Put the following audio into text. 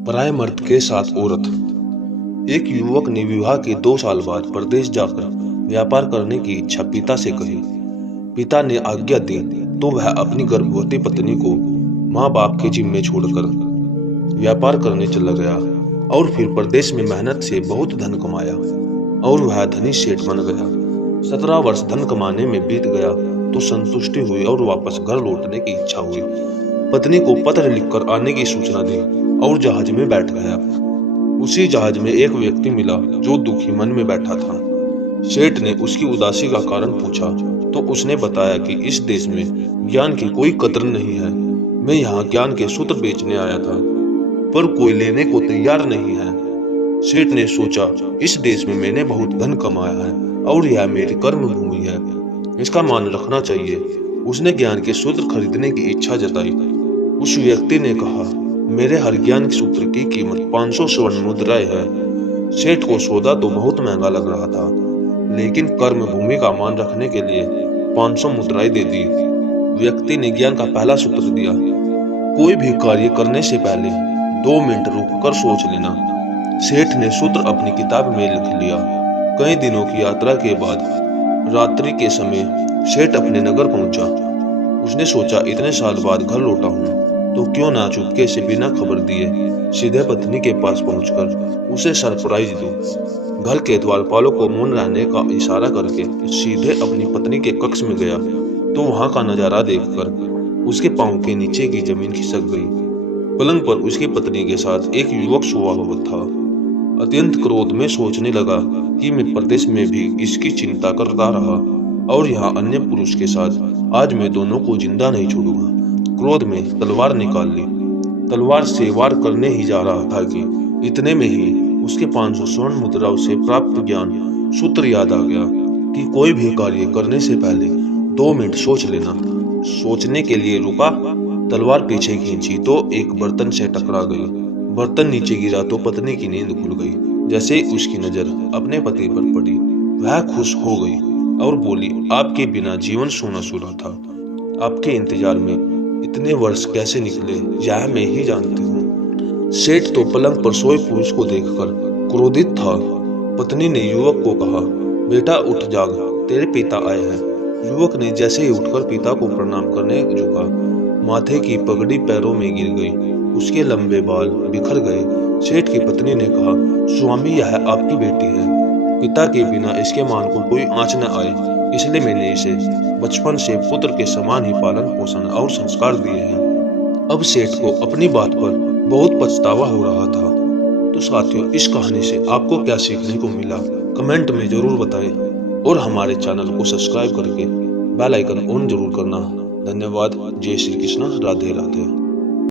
पराये मर्द के साथ औरत। एक युवक ने विवाह के 2 साल बाद प्रदेश जाकर व्यापार करने की इच्छा पिता से कही। पिता ने आज्ञा दी तो वह अपनी गर्भवती पत्नी को माँ बाप के जिम्मे छोड़कर व्यापार करने चला गया और फिर प्रदेश में मेहनत से बहुत धन कमाया और वह धनी सेठ बन गया। 17 वर्ष धन कमाने में बीत गया तो संतुष्टि हुई और वापस घर लौटने की इच्छा हुई। पत्नी को पत्र लिखकर आने की सूचना दी और जहाज में बैठ गया। उसी जहाज में एक व्यक्ति मिला जो दुखी मन में बैठा था। सेठ ने उसकी उदासी का कारण पूछा तो उसने बताया कि इस देश में ज्ञान की कोई कदर नहीं है। मैं यहाँ ज्ञान के सूत्र बेचने आया था पर कोई लेने को तैयार नहीं है। सेठ ने सोचा, इस देश में मैंने बहुत धन कमाया है और यह मेरी कर्म भूमि है, इसका मान रखना चाहिए। उसने ज्ञान के सूत्र खरीदने की इच्छा जताई। उस व्यक्ति ने कहा, मेरे हर ज्ञान सूत्र की कीमत 500 स्वर्ण मुद्राएं है। सेठ को सौदा तो बहुत महंगा लग रहा था, लेकिन कर्म भूमि का मान रखने के लिए 500 मुद्राएं दे दी। व्यक्ति ने ज्ञान का पहला सूत्र दिया, कोई भी कार्य करने से पहले 2 मिनट रुककर सोच लेना। सेठ ने सूत्र अपनी किताब में लिख लिया। कई दिनों की यात्रा के बाद रात्रि के समय सेठ अपने नगर पहुंचा। उसने सोचा, इतने साल बाद घर लौटा हूँ तो क्यों ना चुपके से बिना खबर दिए सीधे पत्नी के पास पहुंचकर उसे सरप्राइज दूं। घर के द्वारपालों को मौन रहने का इशारा करके सीधे अपनी पत्नी के कक्ष में गया तो वहां का नजारा देखकर उसके पांव के नीचे की जमीन खिसक गई। पलंग पर उसकी पत्नी के साथ एक युवक सोया हुआ था। अत्यंत क्रोध में सोचने लगा कि मैं प्रदेश में भी इसकी चिंता करता रहा और यहाँ अन्य पुरुष के साथ आज मैं दोनों को जिंदा नहीं छोड़ूंगा। क्रोध में तलवार निकाल ली। तलवार से वार करने ही जा रहा था कि इतने में ही उसके 500 स्वर्ण मुद्राओं से प्राप्त ज्ञान सूत्र याद आ गया कि कोई भी कार्य करने से पहले 2 मिनट सोच लेना। सोचने के लिए रुका, तलवार पीछे खींची तो एक बर्तन से टकरा गई। बर्तन नीचे गिरा तो पत्नी की नींद खुल गई। जैसे ही उसकी नजर अपने पति पर पड़ी, वह खुश हो गई और बोली, आपके बिना जीवन सूना सूना था। आपके इंतजार में इतने वर्ष कैसे निकले यह मैं ही जानती हूँ। सेठ तो पलंग पर सोए पुरुष को देखकर क्रोधित था। पत्नी ने युवक को कहा, बेटा उठ जाग, तेरे पिता आए हैं। युवक ने जैसे ही उठकर पिता को प्रणाम करने झुका, माथे की पगड़ी पैरों में गिर गई। उसके लंबे बाल बिखर गए। सेठ की पत्नी ने कहा, स्वामी यह आपकी बेटी है। पिता के बिना इसके मान को कोई आंच न आए, इसलिए मैंने इसे बचपन से पुत्र के समान ही पालन पोषण और संस्कार दिए हैं। अब सेठ को अपनी बात पर बहुत पछतावा हो रहा था। तो साथियों, इस कहानी से आपको क्या सीखने को मिला कमेंट में जरूर बताएं और हमारे चैनल को सब्सक्राइब करके बेल आइकन ऑन जरूर करना। धन्यवाद। जय श्री कृष्ण। राधे राधे।